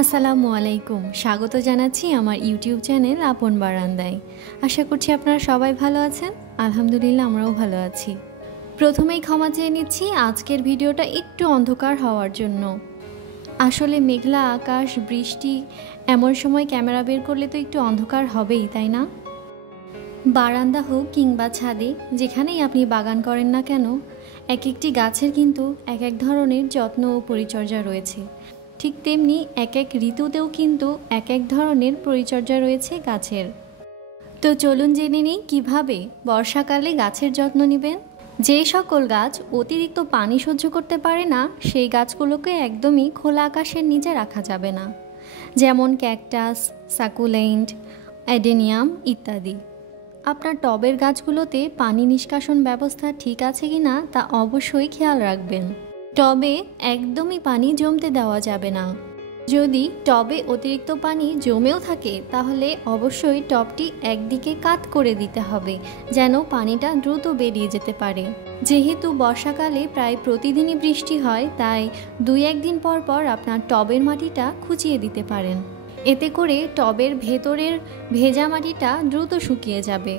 আসসালামু আলাইকুম। স্বাগত জানাচ্ছি আমার ইউটিউব চ্যানেল আপন বারান্দায়। আশা করছি আপনারা সবাই ভালো আছেন। আলহামদুলিল্লাহ আমরাও ভালো আছি। প্রথমেই ক্ষমা চেয়ে নিচ্ছি আজকের ভিডিওটা একটু অন্ধকার হওয়ার জন্য। আসলে মেঘলা আকাশ, বৃষ্টি, এমন সময় ক্যামেরা বের করলে তো একটু অন্ধকার হবেই, তাই না? বারান্দা হোক কিংবা ছাদে, যেখানেই আপনি বাগান করেন না কেন, এক একটি গাছের কিন্তু এক এক ধরনের যত্ন ও পরিচর্যা রয়েছে। ঠিক তেমনি এক এক ঋতুতেও কিন্তু এক এক ধরনের পরিচর্যা রয়েছে গাছের। তো চলুন জেনে নিই কীভাবে বর্ষাকালে গাছের যত্ন নেবেন। যে সকল গাছ অতিরিক্ত পানি সহ্য করতে পারে না, সেই গাছগুলোকে একদমই খোলা আকাশের নিচে রাখা যাবে না, যেমন ক্যাকটাস, সাকুলেন্ট, অ্যাডেনিয়াম ইত্যাদি। আপনার টবের গাছগুলোতে পানি নিষ্কাশন ব্যবস্থা ঠিক আছে কিনা তা অবশ্যই খেয়াল রাখবেন। টবে একদমই পানি জমতে দেওয়া যাবে না। যদি টবে অতিরিক্ত পানি জমেও থাকে তাহলে অবশ্যই টবটি একদিকে কাত করে দিতে হবে, যেন পানিটা দ্রুত বেরিয়ে যেতে পারে। যেহেতু বর্ষাকালে প্রায় প্রতিদিনই বৃষ্টি হয়, তাই 2-1 দিন পর পর আপনার টবের মাটিটা খুঁচিয়ে দিতে পারেন। এতে করে টবের ভেতরের ভেজা মাটিটা দ্রুত শুকিয়ে যাবে।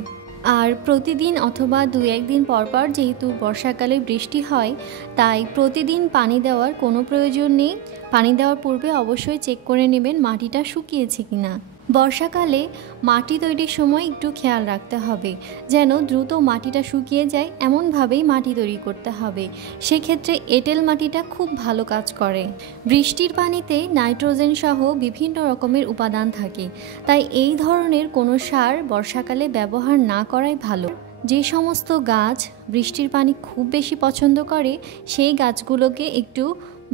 আর প্রতিদিন অথবা 2-1 দিন পর পর যেহেতু বর্ষাকালে বৃষ্টি হয়, তাই প্রতিদিন পানি দেওয়ার কোনো প্রয়োজন নেই। পানি দেওয়ার পূর্বে অবশ্যই চেক করে নেবেন মাটিটা শুকিয়েছে কিনা। বর্ষাকালে মাটি তৈরির সময় একটু খেয়াল রাখতে হবে যেন দ্রুত মাটিটা শুকিয়ে যায়, এমনভাবেই মাটি তৈরি করতে হবে। সেক্ষেত্রে এঁটেল মাটিটা খুব ভালো কাজ করে। বৃষ্টির পানিতে নাইট্রোজেন সহ বিভিন্ন রকমের উপাদান থাকে, তাই এই ধরনের কোনো সার বর্ষাকালে ব্যবহার না করাই ভালো। যে সমস্ত গাছ বৃষ্টির পানি খুব বেশি পছন্দ করে, সেই গাছগুলোকে একটু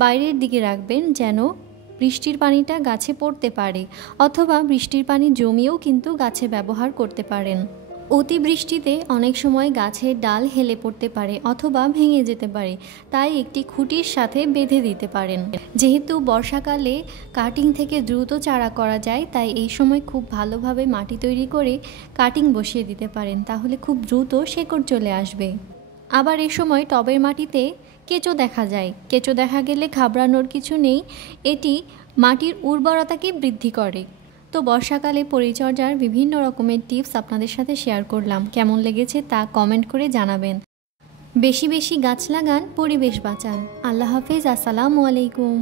বাইরের দিকে রাখবেন যেন বৃষ্টির পানিটা গাছে পড়তে পারে, অথবা বৃষ্টির পানি জমিয়েও কিন্তু গাছে ব্যবহার করতে পারেন। অতিবৃষ্টিতে অনেক সময় গাছের ডাল হেলে পড়তে পারে অথবা ভেঙে যেতে পারে, তাই একটি খুঁটির সাথে বেঁধে দিতে পারেন। যেহেতু বর্ষাকালে কাটিং থেকে দ্রুত চারা করা যায়, তাই এই সময় খুব ভালোভাবে মাটি তৈরি করে কাটিং বসিয়ে দিতে পারেন, তাহলে খুব দ্রুত শেকড় চলে আসবে। আবার এ সময় টবের মাটিতে কেঁচো দেখা যায়। কেঁচো দেখা গেলে ঘাবড়ানোর কিছু নেই, এটি মাটির উর্বরতাকে বৃদ্ধি করে। তো বর্ষাকালে পরিচর্যার বিভিন্ন রকমের টিপস আপনাদের সাথে শেয়ার করলাম। কেমন লেগেছে তা কমেন্ট করে জানাবেন। বেশি বেশি গাছ লাগান, পরিবেশ বাঁচান। আল্লাহ হাফেজ। আসসালামু আলাইকুম।